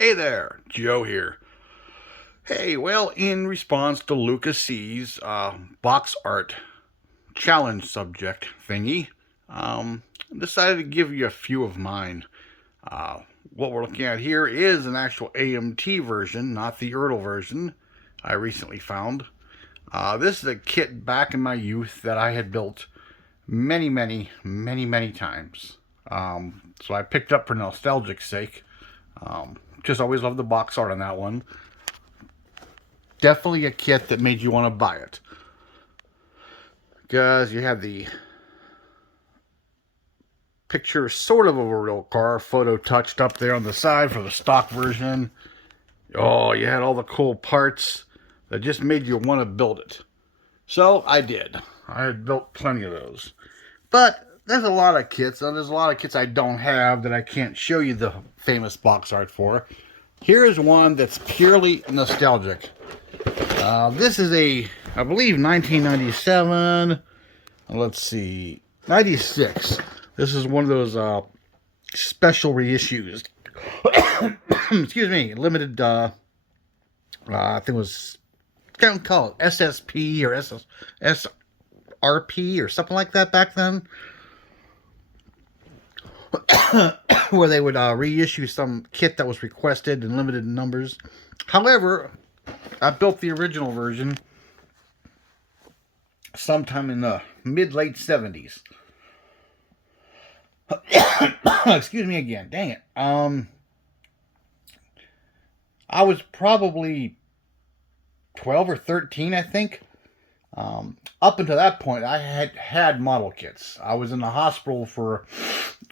Hey there, Joe here. Hey, well, in response to Luka Cees Box Art challenge subject thingy, decided to give you a few of mine. Uh, what we're looking at here is an actual AMT version, not the Ertl version I recently found. This is a kit back in my youth that I had built many times. So I picked up for nostalgic sake. Just always loved the box art on that one. Definitely a kit that made you want to buy it. Because you have the picture sort of a real car, photo touched up there on the side for the stock version. Oh, you had all the cool parts that just made you want to build it. So I did. I had built plenty of those. But there's a lot of kits, and there's a lot of kits I don't have that I can't show you the famous box art for. Here's one that's purely nostalgic. This is I believe 1997, let's see, 96. This is one of those special reissues. Excuse me, limited, I think it was, can't call it SSP or SRP or something like that back then. Where they would reissue some kit that was requested in limited numbers. However, I built the original version sometime in the mid-late 70s. Excuse me again. Dang it. I was probably 12 or 13, I think. Up until that point, I had model kits. I was in the hospital for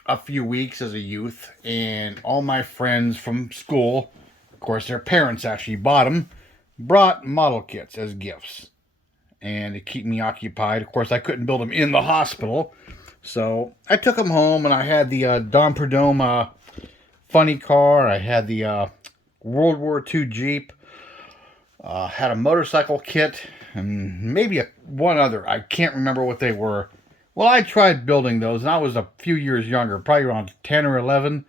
a few weeks as a youth, and all my friends from school, of course, their parents actually bought them, brought model kits as gifts. And to keep me occupied, of course, I couldn't build them in the hospital. So I took them home, and I had the Dom Perdome funny car. I had the World War II Jeep. Had a motorcycle kit, and maybe one other. I can't remember what they were. Well, I tried building those, and I was a few years younger, probably around 10 or 11,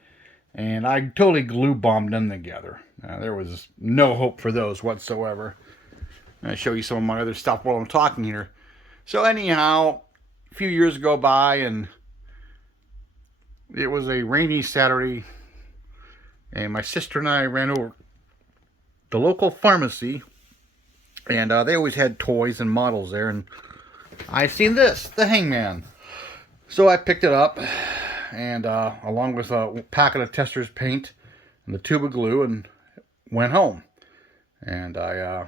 and I totally glue bombed them together. There was no hope for those whatsoever. I'll show you some of my other stuff while I'm talking here. So anyhow, a few years go by, and it was a rainy Saturday, and my sister and I ran over the local pharmacy, and they always had toys and models there, and I seen this, the Hangman. So I picked it up, and along with a packet of Tester's paint and the tube of glue, and went home. And I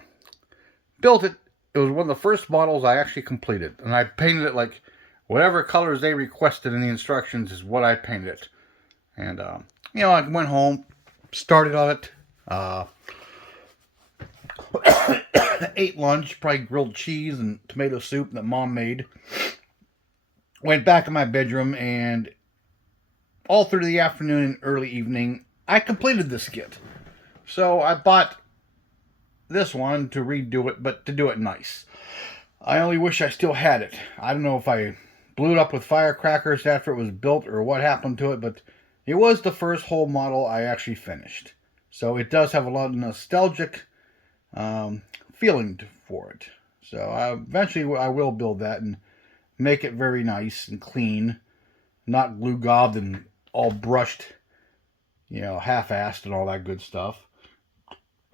built it. It was one of the first models I actually completed, and I painted it like whatever colors they requested in the instructions is what I painted it. And I went home, started on it, ate lunch, probably grilled cheese and tomato soup that Mom made. Went back in my bedroom, and all through the afternoon and early evening, I completed this kit. So I bought this one to redo it, but to do it nice. I only wish I still had it. I don't know if I blew it up with firecrackers after it was built or what happened to it, but it was the first whole model I actually finished. So it does have a lot of nostalgic feeling for it. So eventually I will build that and make it very nice and clean, not glue gobbed and all brushed, half-assed and all that good stuff.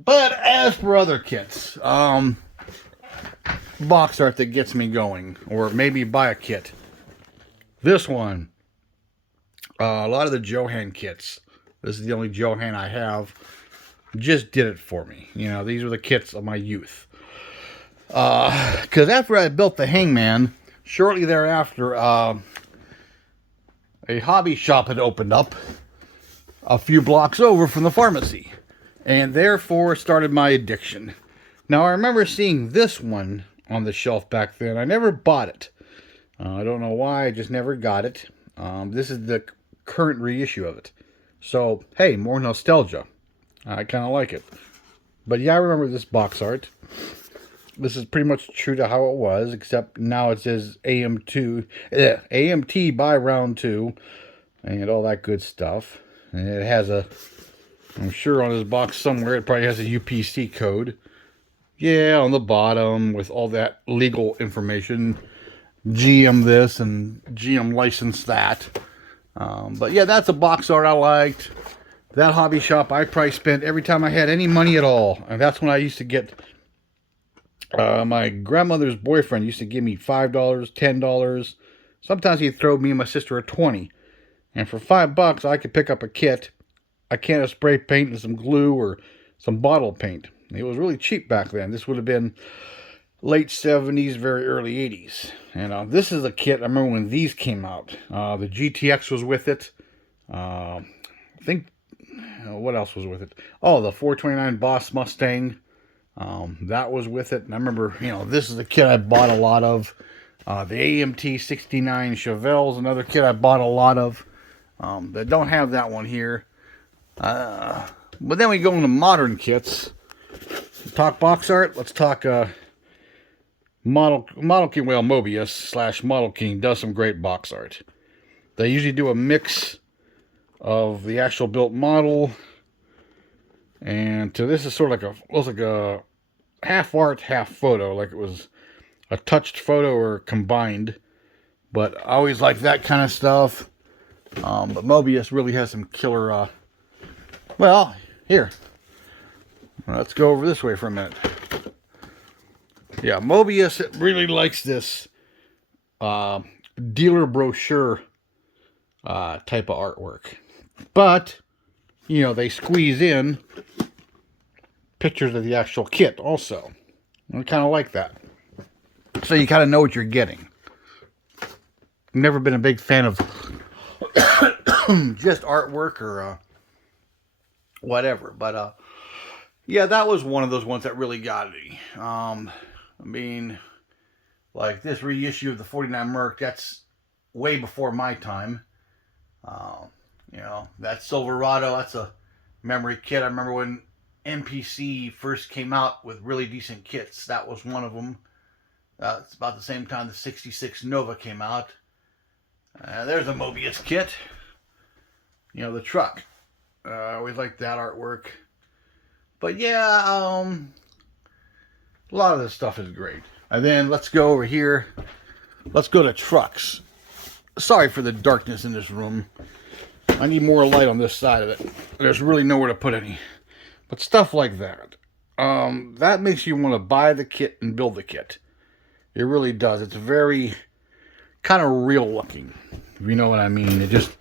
But as for other kits, box art that gets me going, or maybe buy a kit. This one, a lot of the Johan kits. This is the only Johan I have. Just did it for me. These were the kits of my youth. Because after I built the Hangman, shortly thereafter, a hobby shop had opened up a few blocks over from the pharmacy, and therefore started my addiction. Now, I remember seeing this one on the shelf back then. I never bought it. I don't know why, I just never got it. This is the current reissue of it. So, hey, more nostalgia. I kind of like it. But yeah, I remember this box art. This is pretty much true to how it was, except now it says AMT by round 2, and all that good stuff. And it has a I'm sure on his box somewhere it probably has a UPC code. Yeah, on the bottom with all that legal information. GM this and GM license that. But yeah, that's a box art I liked. That hobby shop I probably spent every time I had any money at all. And that's when I used to get... my grandmother's boyfriend used to give me $5, $10. Sometimes he'd throw me and my sister a 20. And for $5, I could pick up a kit, a can of spray paint, and some glue or some bottle paint. It was really cheap back then. This would have been late 70s, very early 80s. And this is a kit. I remember when these came out. The GTX was with it. I think, what else was with it? Oh, the 429 Boss Mustang. That was with it. And I remember, this is the kit I bought a lot of. The AMT 69 Chevelle's another kit I bought a lot of. They don't have that one here. But then we go into modern kits. Talk box art. Let's talk Model King. Well, Mobius / Model King does some great box art. They usually do a mix of the actual built model, and this is sort of like a half art, half photo, like it was a touched photo or combined. But I always like that kind of stuff. But Mobius really has some killer. Well, here. Let's go over this way for a minute. Yeah, Mobius really likes this dealer brochure type of artwork. But, they squeeze in pictures of the actual kit also. I kind of like that. So you kind of know what you're getting. Never been a big fan of just artwork or whatever. But, yeah, that was one of those ones that really got me. Like this reissue of the 49 Merc, that's way before my time. That Silverado, that's a memory kit. I remember when MPC first came out with really decent kits. That was one of them. It's about the same time the 66 Nova came out. There's a Mobius kit. The truck. I always liked that artwork. But yeah, a lot of this stuff is great. And then let's go over here. Let's go to trucks. Sorry for the darkness in this room. I need more light on this side of it. There's really nowhere to put any. But stuff like that. That makes you want to buy the kit and build the kit. It really does. It's very kind of real looking. If you know what I mean. It just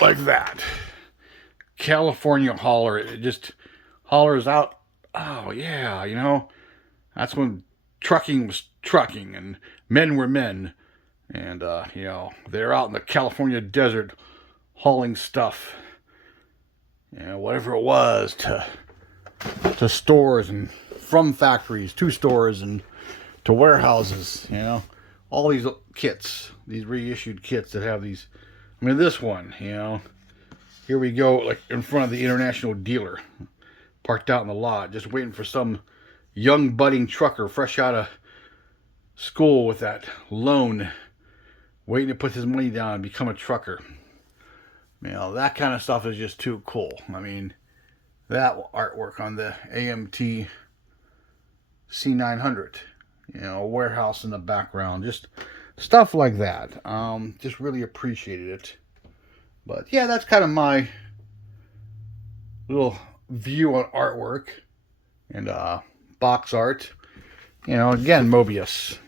like that. California holler. It just hollers out. Oh yeah, that's when trucking was trucking and men were men. And, they're out in the California desert hauling stuff, whatever it was, to stores and from factories to stores and to warehouses, all these kits, these reissued kits that have these. This one, here we go, like in front of the international dealer, parked out in the lot, just waiting for some young budding trucker fresh out of school with that loan, waiting to put his money down and become a trucker. That kind of stuff is just too cool. That artwork on the AMT C900, a warehouse in the background, just stuff like that. Just really appreciated it. But yeah, that's kind of my little view on artwork and box art. Again, Mobius,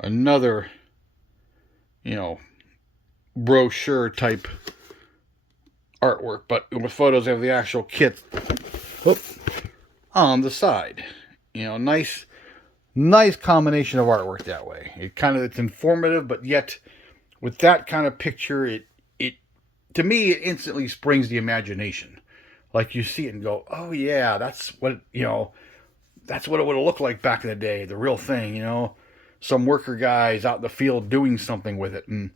another brochure type artwork, but with photos of the actual kit on the side. Nice combination of artwork that way. It's informative, but yet with that kind of picture, it to me, it instantly springs the imagination. Like you see it and go, oh yeah, that's what that's what it would have looked like back in the day, the real thing, some worker guys out in the field doing something with it, and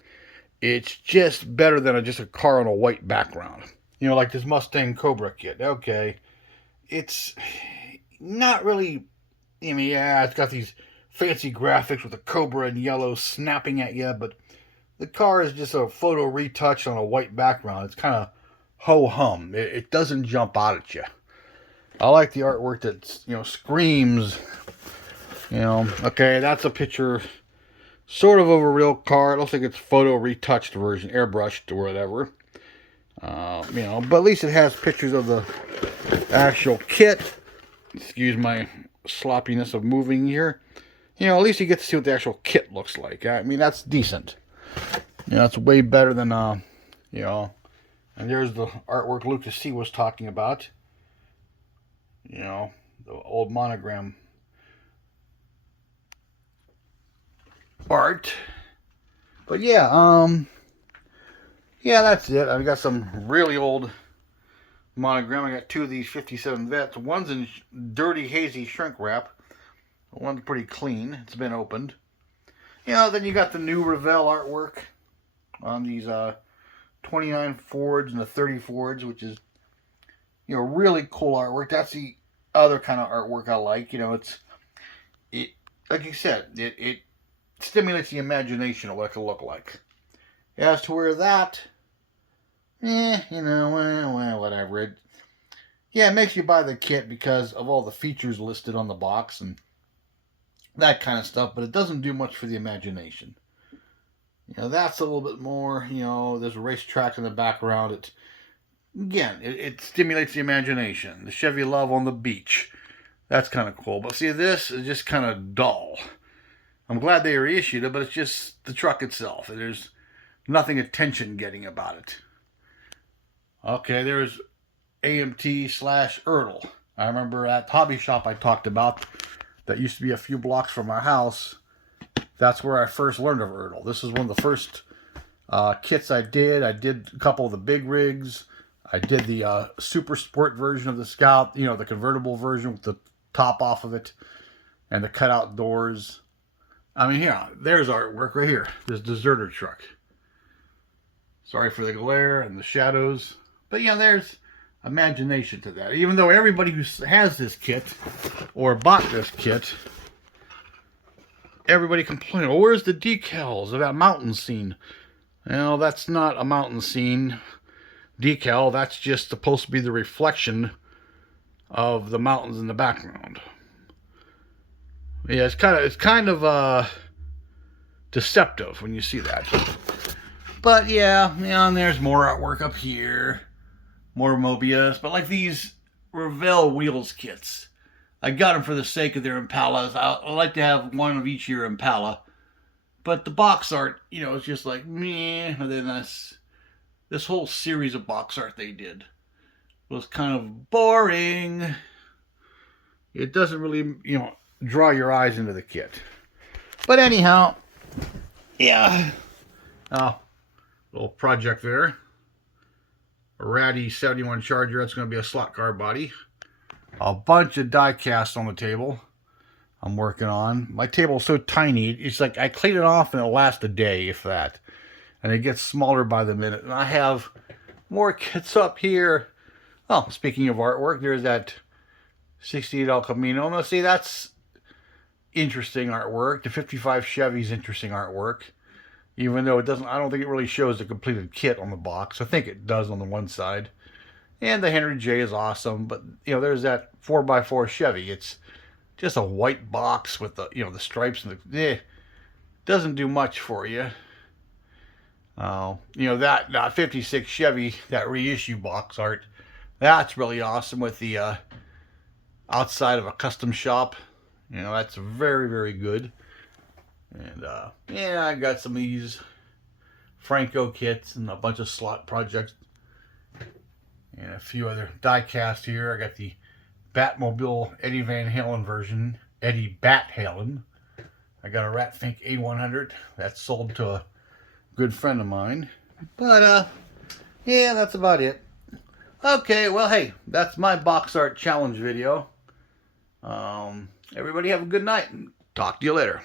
it's just better than just a car on a white background. Like this Mustang Cobra kit. Okay, it's not really, yeah, it's got these fancy graphics with a cobra in yellow snapping at you, but the car is just a photo retouch on a white background. It's kind of ho-hum. It doesn't jump out at you. I like the artwork that, you know, screams, you know, okay, that's a picture sort of a real car. It looks like it's photo retouched version, airbrushed or whatever. You know, but at least it has pictures of the actual kit. Excuse my sloppiness of moving here. You know, at least you get to see what the actual kit looks like. I mean, that's decent. You know, it's way better than, you know, and there's the artwork Luka Cees was talking about. You know, the old monogram art. But yeah, yeah, that's it. I've got some really old monogram. I got two of these 57 vets. One's in dirty, hazy shrink wrap. One's pretty clean. It's been opened. You know, then you got the new Revell artwork on these 29 Fords and the 30 Fords, which is, you know, really cool artwork. That's the other kind of artwork I like. You know, it like you said, it stimulates the imagination of what it could look like. As to where that, you know, well, whatever. Yeah, it makes you buy the kit because of all the features listed on the box and that kind of stuff, but it doesn't do much for the imagination. You know, that's a little bit more, you know, there's a racetrack in the background. It stimulates the imagination. The Chevy Love on the beach. That's kind of cool. But see, this is just kind of dull. I'm glad they reissued it, but it's just the truck itself. There's nothing attention-getting about it. Okay, there's AMT/Ertl. I remember at the hobby shop I talked about that used to be a few blocks from our house. That's where I first learned of Ertl. This is one of the first kits I did. I did a couple of the big rigs. I did the super sport version of the Scout, you know, the convertible version with the top off of it and the cutout doors. I mean, here, there's artwork right here. This deserter truck. Sorry for the glare and the shadows. But, yeah, there's imagination to that. Even though everybody who has this kit or bought this kit, everybody complains, oh, where's the decals of that mountain scene? Well, that's not a mountain scene decal. That's just supposed to be the reflection of the mountains in the background. Yeah, it's kind of deceptive when you see that. But yeah, and there's more artwork up here, more Mobius. But like these Revell wheels kits, I got them for the sake of their Impalas. I like to have one of each year Impala. But the box art, you know, it's just like meh. And then this whole series of box art they did was kind of boring. It doesn't really, you know, draw your eyes into the kit. But anyhow, yeah. Oh, little project there. A ratty 71 Charger. That's going to be a slot car body. A bunch of die casts on the table I'm working on. My table's so tiny, it's like I clean it off and it'll last a day, if that. And it gets smaller by the minute. And I have more kits up here. Oh, speaking of artwork, there's that 68 El Camino. Now, see, that's interesting artwork. The 55 Chevy's interesting artwork. Even though it doesn't, I don't think it really shows the completed kit on the box. I think it does on the one side. And the Henry J is awesome. But, you know, there's that 4x4 Chevy. It's just a white box with the, you know, the stripes and the, doesn't do much for you. You know, that 56 Chevy, that reissue box art, that's really awesome with the outside of a custom shop. You know, that's very, very good. And, yeah, I got some of these Franco kits and a bunch of slot projects. And a few other die cast here. I got the Batmobile Eddie Van Halen version. Eddie Bat Halen. I got a Rat Fink A100. That's sold to a good friend of mine. But, yeah, that's about it. Okay, well, hey, that's my box art challenge video. Everybody have a good night and talk to you later.